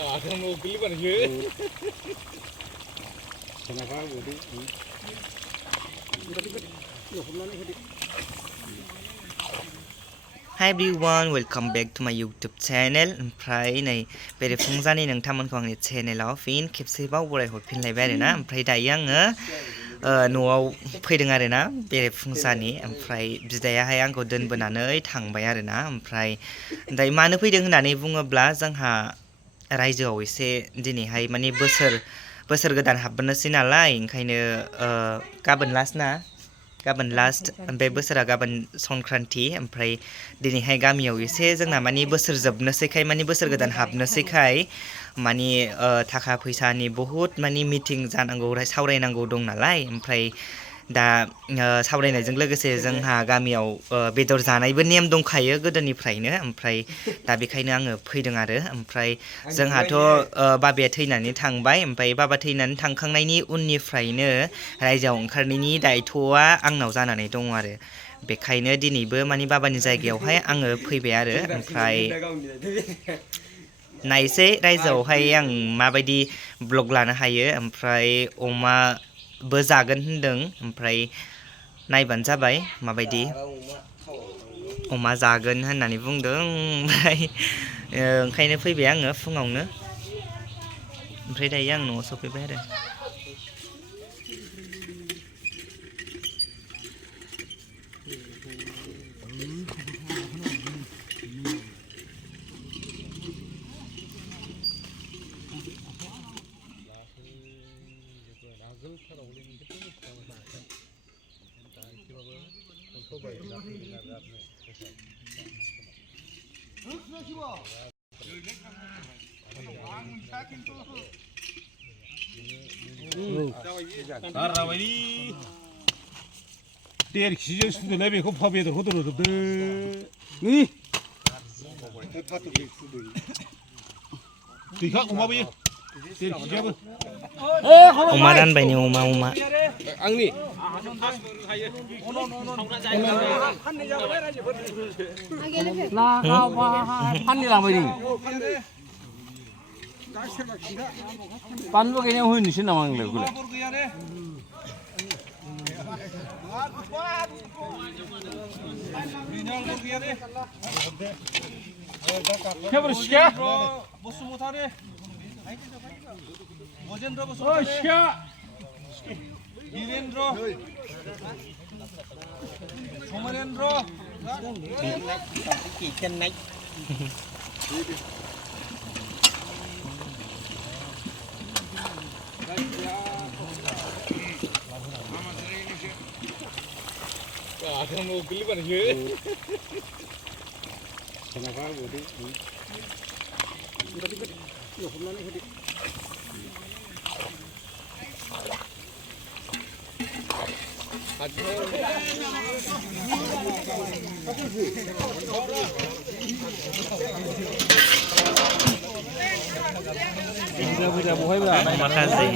Hi everyone, welcome back to my YouTube channel. ओमफ्राय नै बेरेफुंजानि नोंथांमोनखौ आंनि चेनेलाव फिन खेबसेबाव बरायहरफिनलायबाय आरोना। ओमफ्राय दायो आङो न'आव फैदों आरोना बेरेफुंजानि। ओमफ्राय बिदायाहाय आंखौ दोनबोनानै थांबाय आरोना। ओमफ्राय दायो मानो फैदों होननानै बुङोब्ला जोंहा रायजोआव एसे दिनैहाय माने बोसोर गोदान हाबबोनोसै नालाय, ओंखायनो गाबोन लास्ट बे बोसोरा गाबोन संक्रान्ति। ओमफ्राय दिनैहाय गामियाव एसे जोंना माने बोसोर जोबनोसैखाय माने बोसोर गोदान हाबनोसैखाय माने थाखा फैसानि बहुद माने मिटिं जानांगौ सावरायनांगौ दं नालाय। ओमफ्राय दा सावरायनायजों लोगोसे जोंहा गामियाव बेदर जानायबो नेम दंखायो गोदोनिफ्रायनो। ओमफ्राय दा बेखायनो आङो फैदों आरो। ओमफ्राय जोंहाथ' बाबाया थैनानै थांबाय। ओमफ्राय बाबा थैनानै थांखांनायनि उननिफ्रायनो रायजोआव ओंखारनायनि दायथ'आ आंनाव जानानै दङ आरो। बेखायनो दिनैबो माने बाबानि जायगायावहाय आङो फैबाय आरो। ओमफ्राय नायसै रायजोआवहाय आं माबायदि ब्लग लानो हायो। ओमफ्राय अमाबो जागोन होनदों, ओमफ्राय नायबानो जाबाय माबायदि अमा जागोन होननानै बुंदों। ओमफ्राय ओंखायनो फैबाय आङो फुङावनो। ओमफ्राय दायो आं न'आव सफैबाय आरो। देर केजिजों सुदोलाय बेखौ बेदरखौ दोनहरजोबदो दैखा अमाबोयो देर केजियाबो अमा रानबाय नै अमा आंनि फाननो लांबाय नों बानलु गायनायाव होनोसै नामा आंलाय बसुमतारी गजेन्द्र वीरेन्द्र समरेन्द्र माखासे